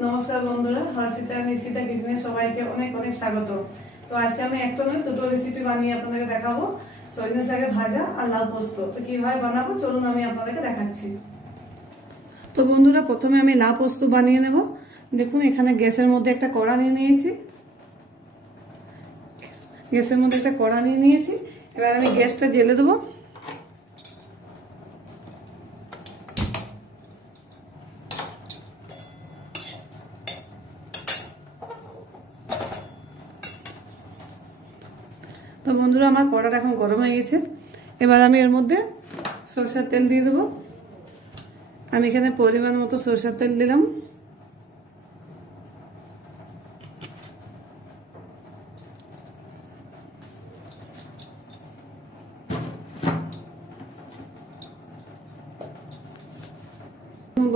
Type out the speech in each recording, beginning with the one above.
নমস্কার বন্ধুরা, হর্ষিতা নিশিতা কিচেনে সবাইকে অনেক অনেক স্বাগত। তো আজকে আমি একটা নয় দুটো রেসিপি বানিয়ে আপনাদেরকে দেখাবো। সজনে শাকের ভাজা আর লাউ পোস্ত। তো কিভাবে বানাবো চলুন আমি আপনাদেরকে দেখাচ্ছি। তো বন্ধুরা, প্রথমে আমি লাউ পোস্ত বানিয়ে নেব। দেখুন এখানে গ্যাসের মধ্যে একটা কড়া নিয়ে নিয়েছি। এবার আমি গ্যাসটা জ্বেলে দেবো। তো বন্ধুরা, আমার কড়াটা এখন গরম হয়ে গেছে। এবার আমি এর মধ্যে সরষের তেল দিয়ে দেবো। আমি এখানে পরিমাণ মতো সরষের তেল দিলাম।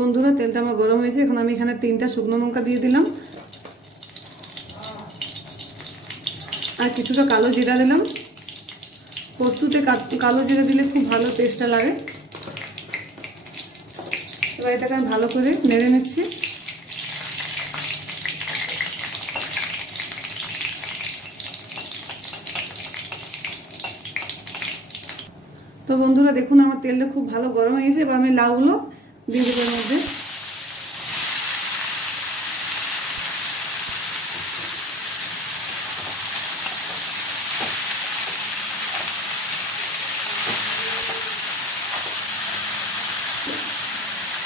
বন্ধুরা, তেলটা আমার গরম হয়েছে। এখন আমি এখানে 3টা শুকনো লঙ্কা দিয়ে দিলাম আর কিছুটা কালো জিরা দিলাম। পোস্ততে কালো জিরা দিলে খুব ভালো টেস্টটা লাগে। এবার এটাকে আমি ভালো করে নেড়ে নিচ্ছি। তো বন্ধুরা দেখুন, আমার তেলটা খুব ভালো গরম হয়ে গেছে। এবার আমি লাউগুলো দিয়ে দেবো এর মধ্যে।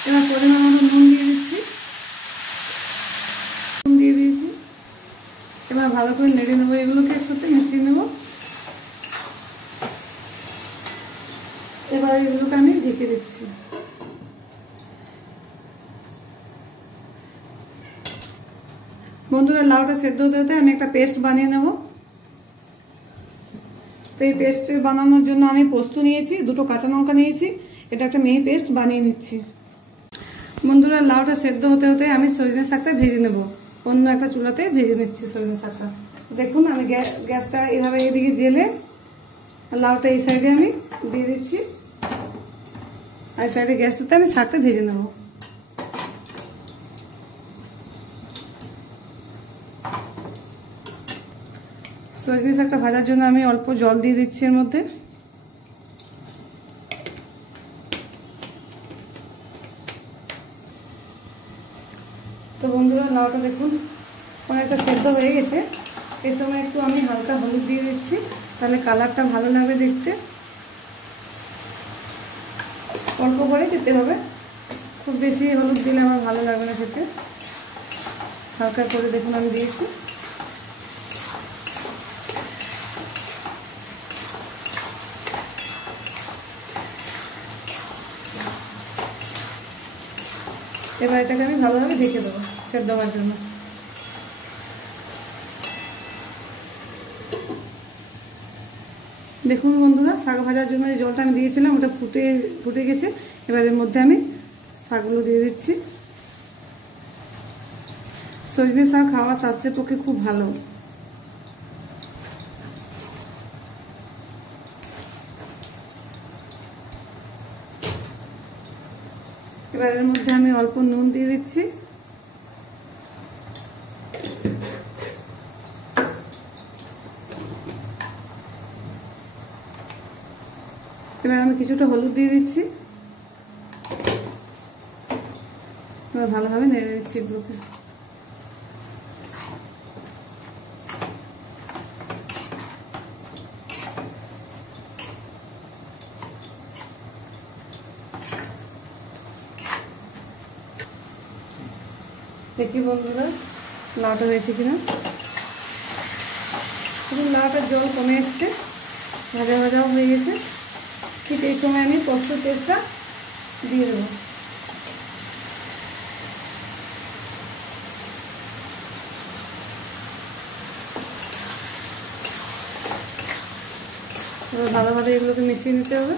এবার পরিমাণ মতো নুন দিয়ে দিচ্ছি। এবার ভালো করে নেড়ে নেবো, এগুলোকে একসাথে মিশিয়ে নেব। এবার এগুলোকে আমি ঢেকে দিচ্ছি। বন্ধুরা, লাউটা সেদ্ধ হতে হতে আমি একটা পেস্ট বানিয়ে নেব। তো এই পেস্ট বানানোর জন্য আমি পোস্ত নিয়েছি, 2টো কাঁচা লঙ্কা নিয়েছি। এটা একটা মিহি পেস্ট বানিয়ে নিচ্ছি। বন্ধুরা, লাউটা সেদ্ধ হতে হতে আমি সজনে শাকটা ভেজে নেব। অন্য একটা চুলাতে ভেজে নিচ্ছি সজনে শাকটা। দেখুন আমি গ্যাসটা এভাবে এদিকে জেলে লাউটা এই সাইডে আমি দিয়ে দিচ্ছি, আর এই সাইডে গ্যাসটাতে আমি শাকটা ভেজে নেব। সজনে শাকটা ভাজার জন্য আমি অল্প জল দিয়ে দিচ্ছি এর মধ্যে। তো বন্ধুরা, লাউটা দেখুন অনেকটা সেদ্ধ হয়ে গেছে। এই সময় একটু আমি হালকা হলুদ দিয়ে দিচ্ছি, তাহলে কালারটা ভালো লাগবে দেখতে। অল্প করে দিতে হবে, খুব বেশি হলুদ দিলে আমার ভালো লাগবে না খেতে। হালকা করে দেখুন আমি দিয়েছি। এবার এটাকে আমি ভালোভাবে ঢেকে দেবো সেদ্ধ হওয়ার জন্য। দেখুন বন্ধুরা, শাক ভাজার জন্য যে জলটা আমি দিয়েছিলাম ওটা ফুটে গেছে। এবার এর মধ্যে আমি শাকগুলো দিয়ে দিচ্ছি। সজনে শাক খাওয়া স্বাস্থ্যের পক্ষে খুব ভালো। এবার এর মধ্যে আমি অল্প নুন দিয়ে দিচ্ছি। এবার আমি কিছুটা হলুদ দিয়ে দিচ্ছি। এবার ভালোভাবে নেড়ে দিচ্ছি এগুলোকে। দেখি বন্ধুরা লাউটা হয়েছে কিনা। লাউটার জল কমে এসছে, ভাজা ভাজাও হয়ে গেছে। ঠিক এই সময় আমি পোস্ত পেস্টটা দিয়ে দেবো। এবার ভালোভাবে এগুলোকে মিশিয়ে নিতে হবে।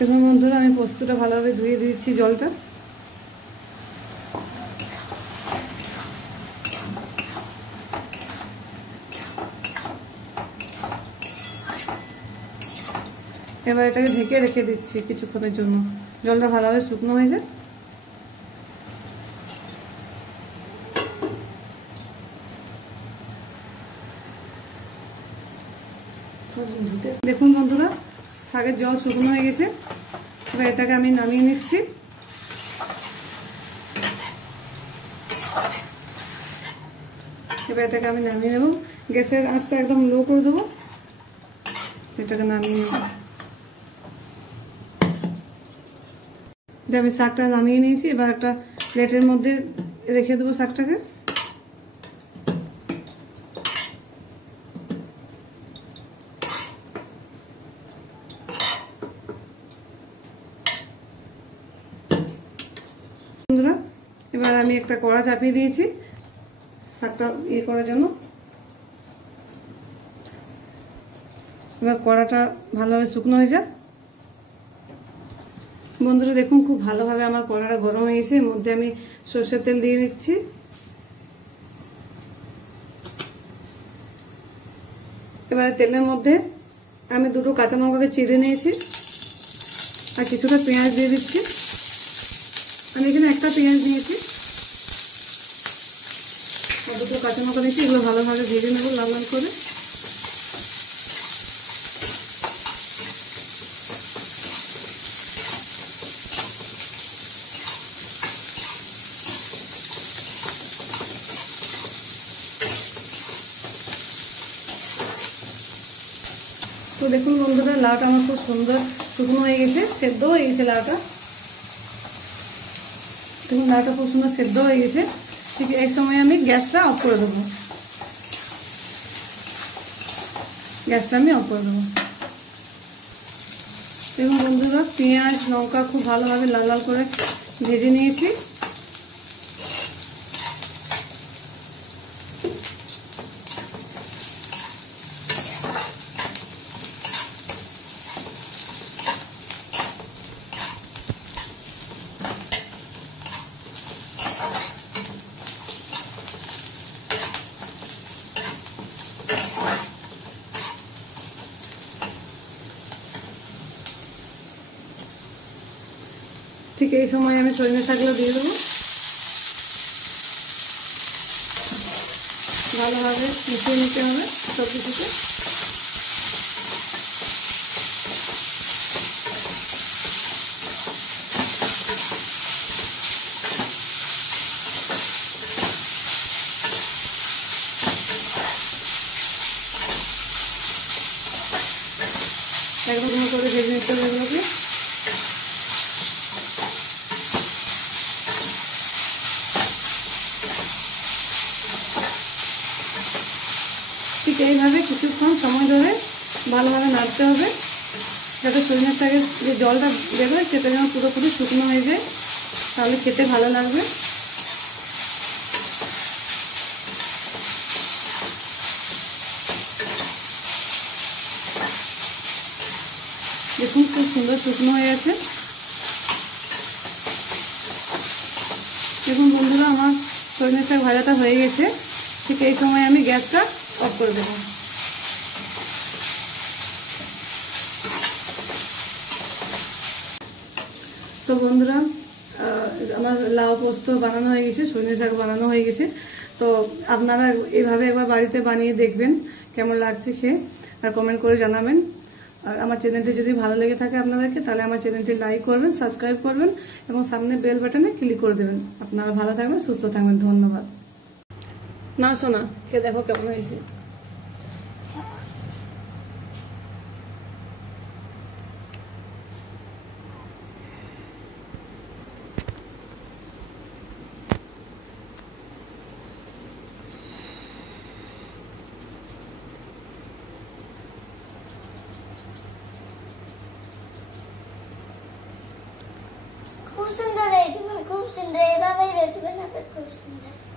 দেখুন বন্ধুরা, আমি পোস্তটা ভালোভাবে ধুয়ে দিচ্ছি জলটা। এবার এটাকে ঢেকে রেখে দিচ্ছি কিছুক্ষণের জন্য, জলটা ভালোভাবে শুকনো হয়ে যায়। দেখুন বন্ধুরা, শাকের জল শুকনো হয়ে গেছে। এবার এটাকে আমি নামিয়ে নিচ্ছি। এবার এটাকে আমি নামিয়ে নেব, গ্যাসের আঁচটা একদম লো করে দেবো। এটাকে নামিয়ে নেব। এটা আমি শাকটা নামিয়ে নিয়েছি। এবার একটা প্লেটের মধ্যে রেখে দেবো শাকটাকে। বন্ধুরা, এবার আমি একটা কড়া চাপিয়ে দিয়েছি শাকটা করার জন্য। এবার কড়াটা ভালোভাবে শুকনো হয়ে যাক। বন্ধুরা দেখুন, খুব ভালোভাবে আমার কড়াটা গরম হয়ে গেছে। এর মধ্যে আমি সরষের তেল দিয়ে দিচ্ছি। এবার তেলের মধ্যে আমি দুটো কাঁচা লঙ্কাকে চিড়ে নিয়েছি আর কিছুটা পেঁয়াজ দিয়ে দিচ্ছি। আমি এখানে একটা পেঁয়াজ দিয়েছি আর দুটো কাঁচা লঙ্কা দিয়েছি। এগুলো ভালোভাবে ভেজে নেব লাল লাল করে। তো দেখুন বন্ধুরা, লাউটা আমার খুব সুন্দর শুকনো হয়ে গেছে, সেদ্ধ হয়ে গেছে লাউটা। দেখুন লাউটা খুব সুন্দর সেদ্ধ হয়ে গেছে। ঠিক এই সময় আমি গ্যাসটা অফ করে দেবো। গ্যাসটা আমি অফ করে দেবো। দেখুন বন্ধুরা, পেঁয়াজ লঙ্কা খুব ভালোভাবে লাল লাল করে ভেজে নিয়েছি। ঠিক এই সময় আমি সজনে শাকগুলো দিয়ে দেবো। ভালোভাবে মিশিয়ে নিতে হবে সব কিছুকে। একদম করে ভেজে নিতে হবে এগুলোকে। ঠিক এইভাবে কিছুক্ষণ সময় ধরে ভালোভাবে নাড়তে হবে, যাতে সজনে শাকের যে জলটা বেরোয় সেটা যেন পুরোপুরি শুকনো হয়ে যায়, তাহলে খেতে ভালো লাগবে। দেখুন খুব সুন্দর শুকনো হয়ে গেছে। দেখুন বন্ধুরা, আমার সজনে শাক ভাজাটা হয়ে গেছে। ঠিক এই সময় আমি গ্যাসটা অফ করে দেবো। তো বন্ধুরা, আমার লাউ পোস্ত বানানো হয়ে গেছে, সজনে শাক বানানো হয়ে গেছে। তো আপনারা এইভাবে একবার বাড়িতে বানিয়ে দেখবেন কেমন লাগছে খেয়ে, আর কমেন্ট করে জানাবেন। আর আমার চ্যানেলটি যদি ভালো লেগে থাকে আপনাদেরকে, তাহলে আমার চ্যানেলটি লাইক করবেন, সাবস্ক্রাইব করবেন এবং সামনে বেল বাটনে ক্লিক করে দেবেন। আপনারা ভালো থাকবেন, সুস্থ থাকবেন। ধন্যবাদ। না শোনা, খেয়ে দেখো কেমন হয়েছে। खूब सुंदर है, खूब सुंदर है, बाबा ही रोटी बना पे खूब सुंदर।